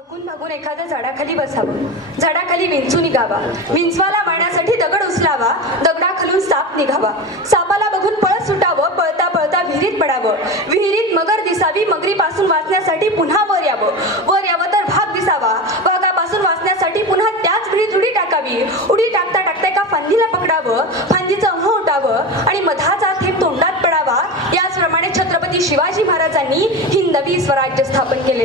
थकून भागून एखाद्या झाडाखाली बसावं, झाडाखाली विंचू निघावा, विंचवाला मारण्यासाठी दगड उचलावा, दगडाखालून साप निघावा, सापाला बघून पळत सुटावं, पळता पळता विहिरीत पडावं, विहिरीत मगर दिसावी, मगरीपासून वाचण्यासाठी पुन्हा वर यावं तर भाग दिसावा, वाघापासून वाचण्यासाठी पुन्हा त्याच विहिरीत उडी टाकावी, उडी टाकता टाकता एका फांदीला पकडावं, फांदीचं मोह उठावं आणि मधाचा थेंब तोंडात पडावा. याचप्रमाणे छत्रपती शिवाजी महाराजांनी हिंदवी स्वराज्य स्थापन केले.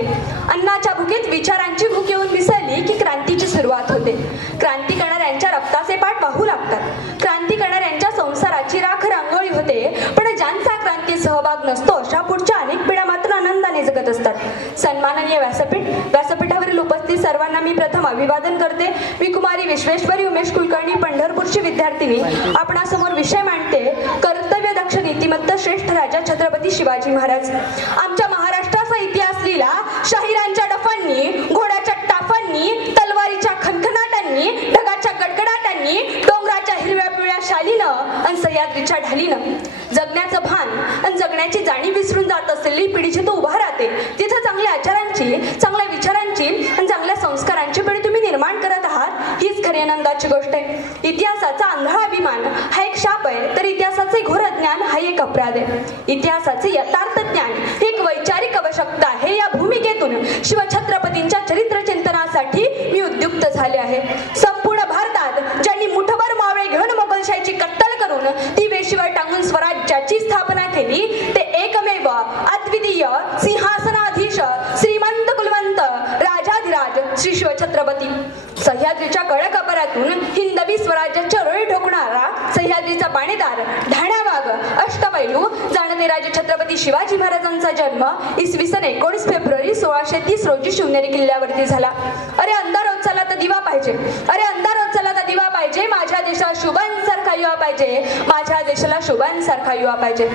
अन्नाच्या भुकेत विचारांची भूक येऊन मिसळली की क्रांतीची सुरुवात होते. क्रांती करणाऱ्यांच्या रक्ताचे पाठ वाहू लागतात. क्रांती करणाऱ्यांच्या संसाराची राख रांगोळी होते. पण ज्यांचा क्रांती सहभाग नसतो अशा पुढच्या अनेक पिढ्या मात्र आनंदाने जगत असतात. सन्माननीय व्यासपीठावरील उपस्थित सर्वांना मी प्रथम अभिवादन करते. मी कुमारी विश्वेश्वरी उमेश कुलकर्णी, पंढरपूरची विद्यार्थिनी, आपणासमोर विषय मांडते. कर्तव्य दक्ष नीतिमत्त श्रेष्ठ राजा छत्रपती शिवाजी महाराज. आमच्या महाराष्ट्राचा इतिहास लिहिला शाहिरांच्या डफांनी, घोड्याच्या टाफांनी, तलवारीच्या खणखणाटांनी, ढगाच्या गडगडाटांनी, डोंगराच्या हिरव्या पिवळ्या शालीनं आणि सह्याद्रीच्या ढालीनं. जगण्याचं भान आणि जगण्याची जाणीव विसरून जात असलेली पिढी जिथं उभा राहते तिथं चांगल्या आचारांची, चांगल्या विचारांची आणि चांगल्या संस्कारांची पिढी तुम्ही निर्माण करत आहात, हीच खरी आनंदाची गोष्ट आहे. इतिहासाचा आंधळा अभिमान हा एक शाप आहे, तर इतिहासाचे घोर ज्ञान हा एक अपराध आहे. इतिहासाचे यथार्थ ज्ञान ही एक वैचारिक आवश्यकता आहे. या भूमिकेतून शिवछत्रपतींच्या चरित्र चिंतनासाठी मी उद्युक्त झाले आहे. संपूर्ण भारतात ज्यांनी मुठभर मावळे घेऊन मोगलशाहीची कत्तल करून ती वेशीवर टांगून स्वराज्याची स्थापना केली ते एकमेव अद्वितीय सिंहासनाधीश श्रीमंत कुलवंत राजाधिराज श्री शिवछत्रपती. सह्याद्रीच्या कडक अपरातून हिंदवी स्वराज्याच्या रोळी ठोकणारा सह्याद्रीचा पाणीदार, ढाण्या वाघ, अष्टपैलू जाणते राजे छत्रपती शिवाजी महाराजांचा जन्म इसवी सन 19 फेब्रुवारी 1630 रोजी शिवनेरी किल्ल्यावरती झाला. अरे अंधार होत चालला तर दिवा पाहिजे, अरे अंधार होत चालला तर दिवा पाहिजे, माझ्या देशाला शुभांसारखा युवा पाहिजे, माझ्या देशाला शुभांसारखा युवा पाहिजे.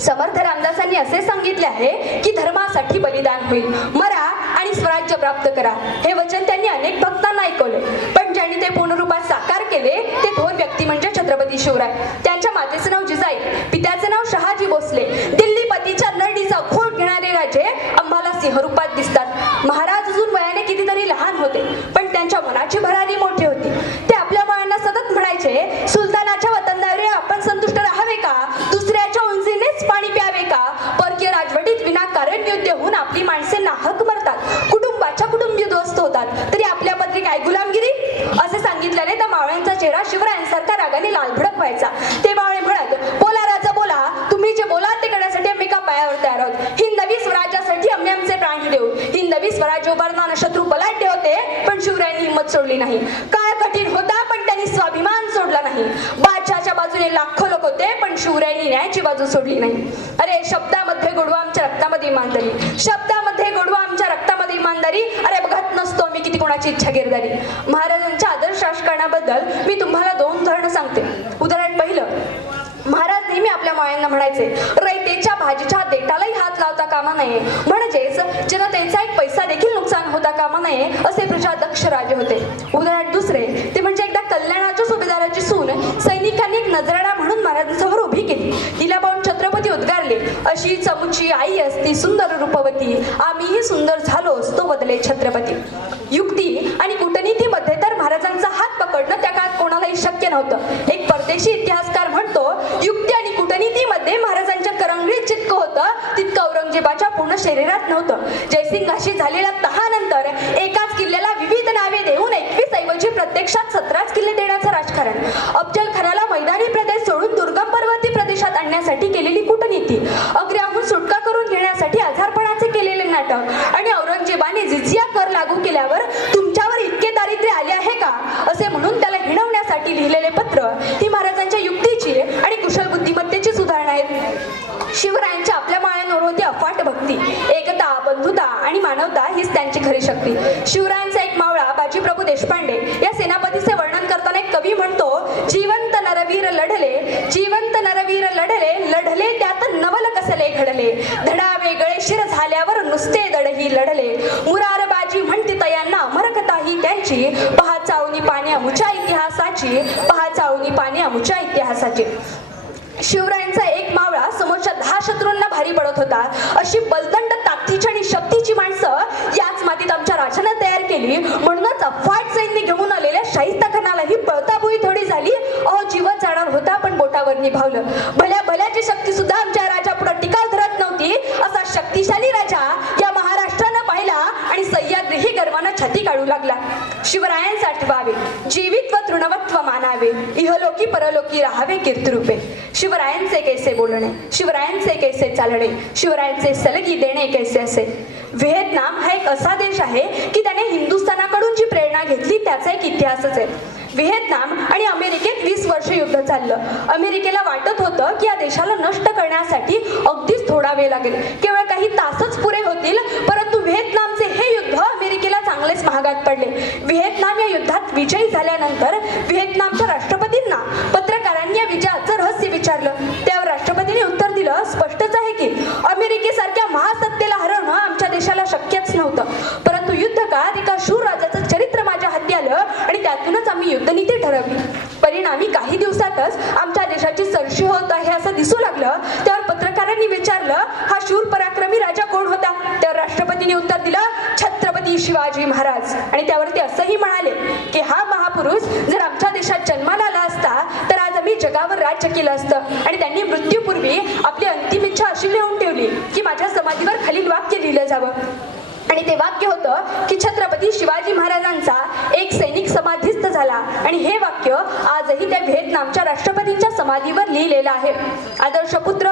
समर्थ रामदासांनी असे सांगितले आहे की धर्मासाठी बलिदान होईल, मरा आणि स्वराज्य प्राप्त करा. हे वचन त्यांनी अनेक भक्तांना ऐकवले, पण ज्यांनी ते पूर्ण रूपात साकार केले ते थोर व्यक्ती म्हणजे छत्रपती शिवराय. त्यांच्या मातेचं नाव जिजाई, पित्याचं नाव शहाजी भोसले. दिल्लीपतीच्या नरडीचा खोट घेणारे राजे आम्हाला सिंहरूपात दिसतात. महाराज अजून वयाने कितीतरी लहान होते, पण त्यांच्या मनाची भरारी मोठी होती. ते आपल्या मुलांना सतत म्हणायचे, सुलतानाच्या वतनदारीवर आपण संतुष्ट राहावे का, दुसऱ्याच्या उंचीनेच पाणी प्यावे का. परकीय राजवटीत विनाकारण युद्ध होऊन आपली माणसे नाहक मरतात, कुटुंबाच्या कुटुंबी उद्ध्वस्त होतात, तरी आपल्या पत्री काय गुलामगिरी. असे सांगितल्याने त्या मावळ्यांचा चेहरा शिवरायांसारखा रागाने लालभडक व्हायचा. ते मावळे म्हणत, बोला राजा बोला, तुम्ही जे बोलाल ते करण्यासाठी आम्ही एका पायावर तयार आहोत. हिंदवी स्वराज्यासाठी आम्ही आमचे प्राण देऊ. हिंदवी स्वराज्य उभारताना शत्रू बलाढ्य होते, पण शिवरायांनी हिंमत सोडली नाही. काळ कठीण होता, पण त्यांनी स्वाभिमान सोडला नाही. बादशाहच्या बाजूने लाखो लोक होते, पण शिवरायांनी न्यायाची बाजू सोडली नाही. अरे शब्दामध्ये गोडवा आमच्या रक्तामध्ये इमानदारी, शब्दामध्ये गोडवा आमच्या रक्तामध्ये इमानदारी. अरे बघत नसतो आम्ही किती कोणाची इच्छा गिरदारी. महाराजांच्या आदर्श राजकारणाबद्दल मी तुम्हाला 2 उदाहरणं सांगते. उदाहरण पहिलं, महाराज नेहमी आपल्या मायांना म्हणायचे, रयतेच्या भाजीच्या देठालाही हात लावता कामा नये, म्हणजेच जनतेचा एक पैसा देखील नुकसान होता कामा नये, असे प्रजादक्ष राजे होते. उदाहरण दुसरे, ते म्हणजे एकदा कल्याणाच्या सुभेदाराची सून सैनिकांनी एक नजराणा म्हणून महाराजांसमोर उभी केली. तिला पाहून छत्रपती उद्गारले, अशी चमूची आई असती सुंदर रूपवती, आम्हीही सुंदर झालो असतो बदले छत्रपती. युक्ती आणि कूटनीतीमध्ये तर महाराजांचा हात पकडणं त्या काळात कोणालाही शक्य नव्हतं. एक परदेशी इतिहासकार म्हणतो, युक्ती आणि कूटनीतीमध्ये महाराजांच्या करंगळीत जितकं होतं तितकं औरंगजेबाच्या पूर्ण शरीरात नव्हतं. जयसिंगाशी झालेल्या तहानंतर एकाच किल्ल्याला विविध नावे देऊन 21 ऐवजी प्रत्यक्षात 17च किल्ले देण्याचं राजकारण, अफजल खानाला मैदानी प्रदेश सोडून दुर्गम पर्वती प्रदेशात आणण्यासाठी केलेली कूटनीती, आग्र्याहून सुटका करून घेण्यासाठी आजारपणाचे केलेले नाटक आणि औरंगजेबाने जिझिया कर लागू केल्यावर तुमच्यावर इतके दारिद्र्य आले आहे का असे म्हणून त्याला हिणवण्यासाठी लिहिलेले पत्र ही महाराजांच्या युक्तीची आणि कुशल बुद्धिमत्तेची उदाहरणं आहेत. शिवरायांच्या आपल्या माळ्यांवर होती अफाट भक्ती, एकता, बंधुता आणि मानवता हीच त्यांची खरी शक्ती. शिवरायांचा एक मावळा बाजीप्रभू देशपांडे या सेनापतीचे वर्णन करताना एक कवी म्हणतो, जिवंत नरवीर लढले, जिवंत नरवीर लढले, लढले त्यात नवल कसले घडले, धडा वेगळे शिर झाल्यावर नुसते दडही लढले, मुरार बाजी म्हणती तयांना अमर कथा ही त्यांची, पहा चाळूनी पाणी अमुच्या इतिहासाची, पहा चाळूनी पाणी अमुच्या इतिहासाची. शिवरायांचा एक मावळा समोरच्या 10 शत्रूंना भारी पडत होता. अशी बलदंड ताकदीची आणि शक्तीची माणसं याच मातीत आमच्या केली, म्हणूनच अफाट सैन्य घेऊन आलेल्या शाहिस्ता खानालाही पळताबुई थोडी झाली. अहो जीवच जाणार होता पण बोटावर निभावलं. भल्या भल्याची शक्ती सुद्धा आमच्या राजापुढे टिकाव धरत नव्हती. असा शक्तिशाली राजा या महाराष्ट्रानं पाहिला आणि सह्याद्रीही गर्वानं छाती काढू लागला. शिवरायांचे आठवावे, जीवित व तृणवत्व मानावे, इहलोकी परलोकी राहावे कीर्तिरूपे. शिवरायांचे कैसे बोलणे, शिवरायांचे कैसे चालणे, शिवरायांचे सलगी देणे कैसे असे. व्हिएतनाम हा एक असा देश आहे की त्याने हिंदुस्थानाकडून जी प्रेरणा घेतली त्याचा एक इतिहासच आहे. व्हिएतनाम आणि अमेरिकेत 20 वर्ष युद्ध चाललं. अमेरिकेला वाटत होतं की या देशाला नष्ट करण्यासाठी अगदीच थोडा वेळ लागेल, केवळ काही तासच पुरे होतील. परंतु व्हिएतनामचे हे युद्ध अमेरिकेला चांगलेच महागात पडले. व्हिएतनाम या युद्धात विजयी झाल्यानंतर व्हिएतनामच्या राष्ट्रपतींना पत्रकारांनी या विजयाचं रहस्य विचारलं. त्यावर राष्ट्रपतींनी उत्तर दिलं, स्पष्टच आहे की अमेरिकेसारख्या महासत्तेला हरवणं आमच्या देशाला शक्यच नव्हतं. परंतु युद्ध काळात एका शूर राजाचं चरित्र माझ्या हाती आलं आणि त्यातूनच आम्ही युद्धनीती ठरवली. परिणामी काही दिवसातच आमच्या देशाची सरशी होत आहे असं दिसू लागलं. त्यावर पत्रकारांनी विचारलं, हा शूर पराक्रमी राजा कोण होता? त्यावर राष्ट्रपतींनी उत्तर दिलं, छत्रपती शिवाजी महाराज. आणि त्यावरती असंही म्हणाले की हा महापुरुष जर आमच्या देशात जन्माला आला असता तर आज आम्ही जगावर राज्य केलं असतं. आणि त्यांनी मृत्यूपूर्वी आपली अंतिम इच्छा अशी लिहून ठेवली की माझ्या समाधीवर खालील वाक्य लिहिलं जावं. आणि ते वाक्य होतं की छत्रपती शिवाजी महाराजांचा एक सैनिक समाधीस्थ झाला. आणि हे वाक्य आजही त्या व्हिएतनामच्या राष्ट्रपतींच्या समाधीवर लिहिलेलं आहे. आदर्श पुत्र,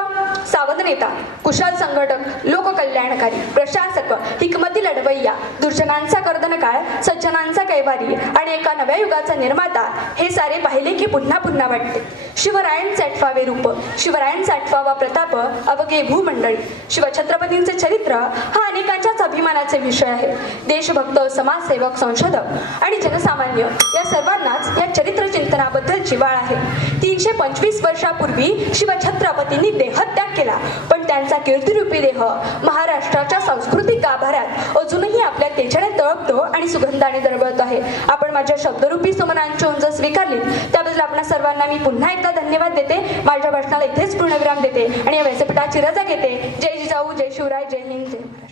सावध नेता, कुशल संघटक, लोककल्याणकारी, प्रशासक, हिकमती लढवय्या, दुर्जनांचा कर्दनकाळ, सज्जनांचा कैवारी आणि एका नव्या युगाचा निर्माता, हे सारे पाहिले की पुन्हा पुन्हा वाटते. शिवरायांचे आठवावे रूप, शिवरायांचा आठवावा प्रताप, अवघे भूमंडळी. शिवछत्रपतींचे चरित्र हा अनेकांच्याच अभिमानाचे विषय आहे. देशभक्त, समाजसेवक, संशोधक आणि जनसामान्य या सर्वांनाच या चरित्र चिंतनाबद्दल जिव्हाळा आहे. 325 वर्षापूर्वी शिवछत्रपतींनी देहत्याग केला, पण त्यांचा कीर्तिरूपी देह महाराष्ट्राच्या सांस्कृतिक गाभाऱ्यात अजूनही आपल्या तेजाने तळपतो आणि सुगंधाने दरवळत आहे. आपण माझ्या शब्दरूपी सुमनांची उंच स्वीकारली त्याबद्दल आपल्या सर्वांना मी पुन्हा एकदा धन्यवाद देते. माझ्या भाषणाला इथेच पूर्णविराम देते आणि या व्यासपीठाची रजा घेते. जय जिजाऊ, जय शिवराय, जय हिंद, जय